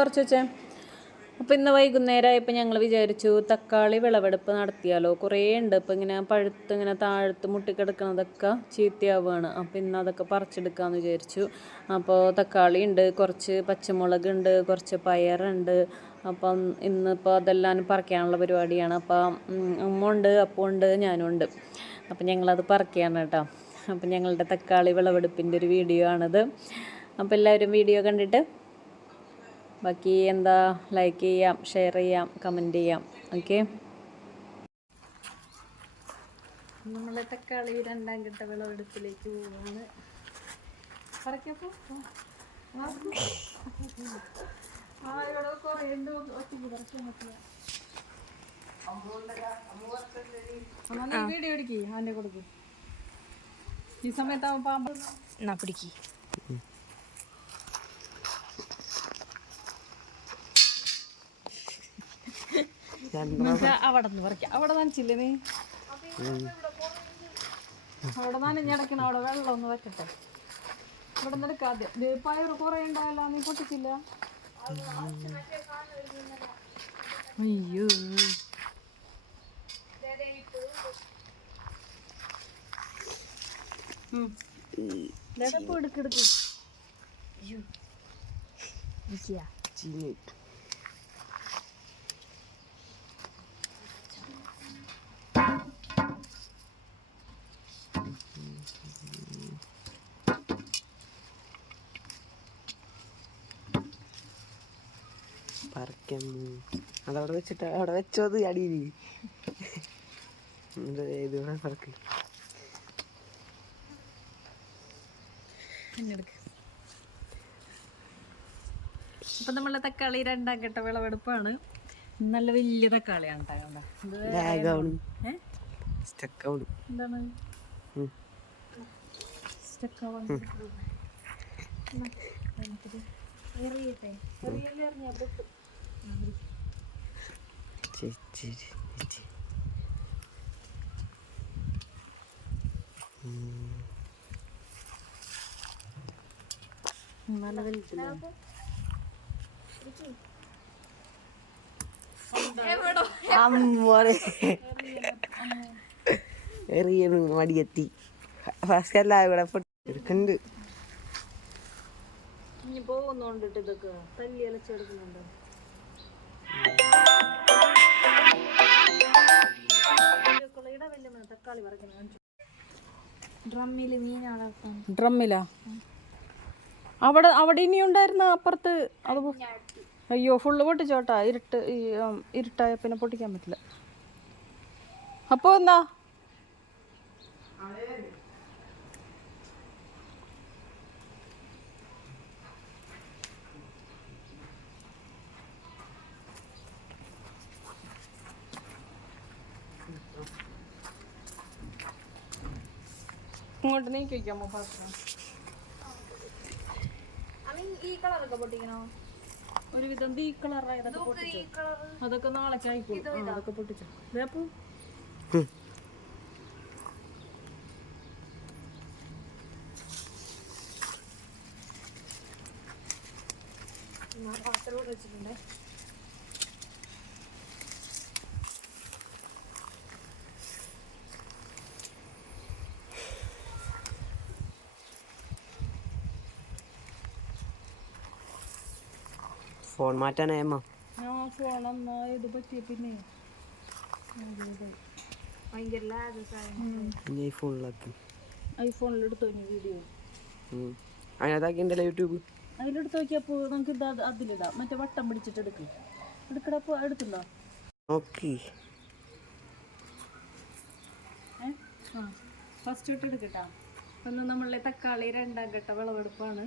കുറച്ച് വെച്ചേ. അപ്പോൾ ഇന്ന് വൈകുന്നേരമായപ്പോൾ ഞങ്ങൾ വിചാരിച്ചു തക്കാളി വിളവെടുപ്പ് നടത്തിയാലോ. കുറേ ഉണ്ട്. ഇപ്പോൾ ഇങ്ങനെ പഴുത്ത് ഇങ്ങനെ താഴ്ത്ത് മുട്ടിക്കിടക്കുന്നതൊക്കെ ചീത്തയാവുകയാണ് അപ്പോൾ ഇന്ന് അതൊക്കെ പറിച്ചെടുക്കാമെന്ന് വിചാരിച്ചു. അപ്പോൾ തക്കാളി ഉണ്ട് കുറച്ച് പച്ചമുളക് ഉണ്ട് കുറച്ച് പയറുണ്ട് അപ്പം ഇന്നിപ്പോൾ അതെല്ലാം പറിക്കാനുള്ള പരിപാടിയാണ്. അപ്പോൾ ഉമ്മ ഉണ്ട് അപ്പം ഉണ്ട് ഞാനും ഉണ്ട്. അപ്പം ഞങ്ങളത് പറിക്കുകയാണ് കേട്ടോ. അപ്പം ഞങ്ങളുടെ തക്കാളി വിളവെടുപ്പിന്റെ ഒരു വീഡിയോ ആണിത്. അപ്പോൾ എല്ലാവരും വീഡിയോ കണ്ടിട്ട് ബാക്കി എന്താ ലൈക്ക് ചെയ്യാം ഷെയർ ചെയ്യാം കമന്റ് ചെയ്യാം. ഓക്കെ നമ്മൾ തക്കാളി രണ്ടാം ഘട്ട വിളവെടുപ്പിലേക്ക് പോവാണ്. വീഡിയോ എടുക്കി. അവന്റെ കൊടുക്ക്. ഈ സമയത്താവുമ്പോൾ പിടിക്ക്. അവിടെ നിന്ന് പറിക്കാം. അവിടെ നനച്ചില്ലേ നീ? അവിടെ നനഞ്ഞടക്കണം അവിടെ വെള്ളം ഒന്ന് വറ്റട്ടെ ഇവിടെ ദേ പയറ് കുറെ ഉണ്ടായല്ലോ നീ പൊട്ടിച്ചില്ല? അയ്യോ. ഉം. ദേ ഇപ്പൊ അതവിടെ വെച്ചിട്ട് അവിടെ വെച്ചോ അത് അടിയിൽ ഇതിവിടെ പറക്ക്. അപ്പൊ നമ്മളെ തക്കാളി രണ്ടാം ഘട്ട വിളവെടുപ്പാണ്. നല്ല വലിയ തക്കാളിയാണ് എന്താണ്? എറിയട്ടെ? എറിയല്ലേ എറിഞ്ഞാ അമ്മോനെ. എറിയണു മടിയെത്തി. അല്ല ഇവിടെ എടുക്കുന്നുണ്ട് ഇനി പോകുന്നോണ്ടിട്ട് ഇതൊക്കെ. ഡ്രമ്മിലാ അവിടെ അവിടെ ഇനി ഉണ്ടായിരുന്ന അപ്പുറത്ത് അത് അയ്യോ ഫുള്ള് പൊട്ടിച്ചോട്ടാ. ഇരുട്ട് ഇരുട്ടായ പിന്നെ പൊട്ടിക്കാൻ പറ്റില്ല. അപ്പോൾ എന്നാ ഇങ്ങോട്ട് നീക്കി വയ്ക്കാമോ പാത്രം ഈ കളറൊക്കെ പൊട്ടിക്കണോ? ഒരുവിധം ഈ കളറായതൊക്കെ പൊട്ടിച്ചു അതൊക്കെ നാളെ കഴിക്കും അതൊക്കെ പൊട്ടിച്ചു. വേപ്പു പാത്രം വെച്ചിട്ടുണ്ട്. ഫോൺ മാറ്റാനായമ്മ? ഇത് പറ്റിയ പിന്നെ. ഭയങ്കര ഇനി ഇനി വീഡിയോ അതിനകത്താക്കി ഉണ്ടല്ലോ യൂട്യൂബ്? അതിലെടുത്ത് നോക്കിയപ്പോൾ നമുക്ക് ഇത് അത് അതിലിടാം. മറ്റേ വട്ടം പിടിച്ചിട്ട് എടുക്ക്. എടുക്കടപ്പോ എടുത്തുണ്ടോ? ഓക്കെ. ഏ? ആ ഫസ്റ്റ് തൊട്ട് എടുക്കട്ടാ ഒന്ന് നമ്മളെ തക്കാളി രണ്ടാം ഘട്ട വിളവെടുപ്പാണ്.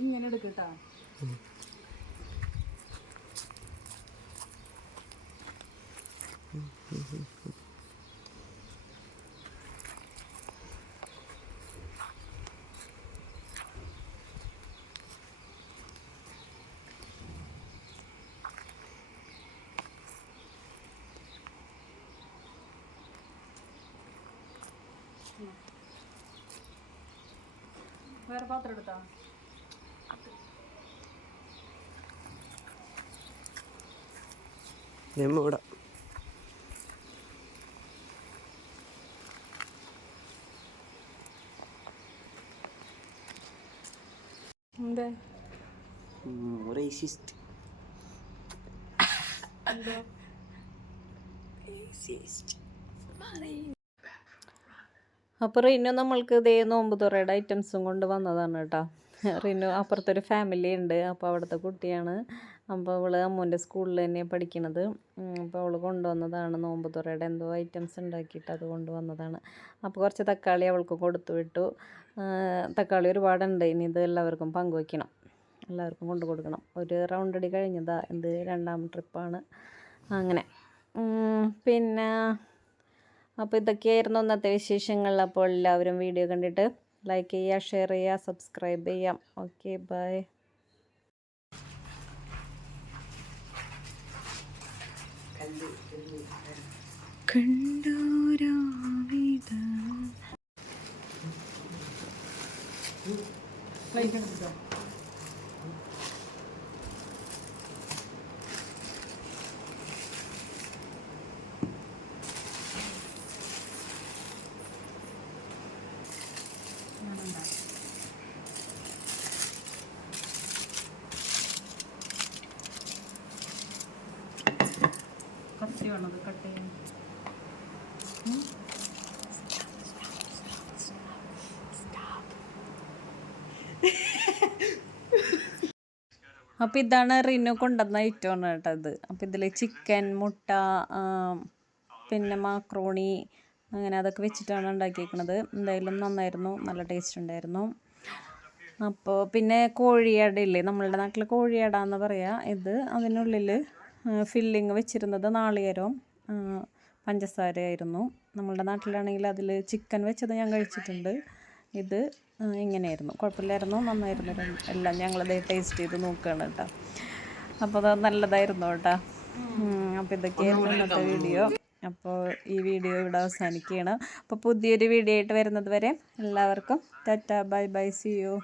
ഇങ്ങനെ എടുക്കട്ടാ. വേറെ പാത്രം എടുത്താ? ഞാൻ മൂടാം എന്താ? റേസിസ്റ്റ് അപ്പോൾ റിനു നമ്മൾക്ക് ഇതേ നോമ്പ് തുറയുടെ ഐറ്റംസും കൊണ്ട് വന്നതാണ് കേട്ടോ. റിനു അപ്പുറത്തൊരു ഫാമിലി ഉണ്ട്. അപ്പോൾ അവിടുത്തെ കുട്ടിയാണ്. അപ്പോൾ അവൾ അമ്മൂന്റെ സ്കൂളിൽ തന്നെയാണ് പഠിക്കണത്. അപ്പോൾ അവൾ കൊണ്ടുവന്നതാണ് നോമ്പ് തുറയുടെ എന്തോ ഐറ്റംസ് ഉണ്ടാക്കിയിട്ട് അത് കൊണ്ടുവന്നതാണ്. അപ്പോൾ കുറച്ച് തക്കാളി അവൾക്ക് കൊടുത്തു വിട്ടു. തക്കാളി ഒരുപാടുണ്ട്. ഇനി ഇത് എല്ലാവർക്കും പങ്കുവയ്ക്കണം. എല്ലാവർക്കും കൊണ്ടു കൊടുക്കണം. ഒരു റൗണ്ട് അടി കഴിഞ്ഞതാ. ഇത് രണ്ടാം ട്രിപ്പാണ് അങ്ങനെ. പിന്നെ അപ്പോൾ ഇതൊക്കെയായിരുന്നു ഇന്നത്തെ വിശേഷങ്ങൾ. അപ്പോൾ എല്ലാവരും വീഡിയോ കണ്ടിട്ട് ലൈക്ക് ചെയ്യുക ഷെയർ ചെയ്യുക സബ്സ്ക്രൈബ് ചെയ്യാം ഓക്കെ ബൈ കത്തി അപ്പോൾ ഇതാണ് റിനു കൊണ്ടുവന്ന ഐറ്റമാണ് കേട്ടോ ഇത്. അപ്പോൾ ഇതിൽ ചിക്കൻ മുട്ട പിന്നെ മാക്രോണി അങ്ങനെ അതൊക്കെ വെച്ചിട്ടാണ് ഉണ്ടാക്കിയിരിക്കുന്നത് എന്തായാലും നന്നായിരുന്നു. നല്ല ടേസ്റ്റ് ഉണ്ടായിരുന്നു. അപ്പോൾ പിന്നെ കോഴിയട ഇല്ലേ? നമ്മളുടെ നാട്ടിൽ കോഴിയട എന്ന് പറയാ ഇത്. അതിനുള്ളിൽ ഫില്ലിങ് വെച്ചിരുന്നത് നാളികേരവും പഞ്ചസാര പഞ്ചസാരയായിരുന്നു. നമ്മളുടെ നാട്ടിലാണെങ്കിൽ അതിൽ ചിക്കൻ വെച്ചത് ഞാൻ കഴിച്ചിട്ടുണ്ട്. ഇത് ഇങ്ങനെയായിരുന്നു. കുഴപ്പമില്ലായിരുന്നു. നന്നായിരുന്നു. എല്ലാം ഞങ്ങളത് ടേസ്റ്റ് ചെയ്ത് നോക്കുകയാണ് കേട്ടോ. അപ്പോൾ അത് നല്ലതായിരുന്നു കേട്ടോ. അപ്പോൾ ഇതൊക്കെയായിരുന്നു ഇന്നത്തെ വീഡിയോ. അപ്പോൾ ഈ വീഡിയോ ഇവിടെ അവസാനിക്കുകയാണ്. അപ്പോൾ പുതിയൊരു വീഡിയോ ആയിട്ട് വരുന്നത് വരെ എല്ലാവർക്കും tata bye bye see you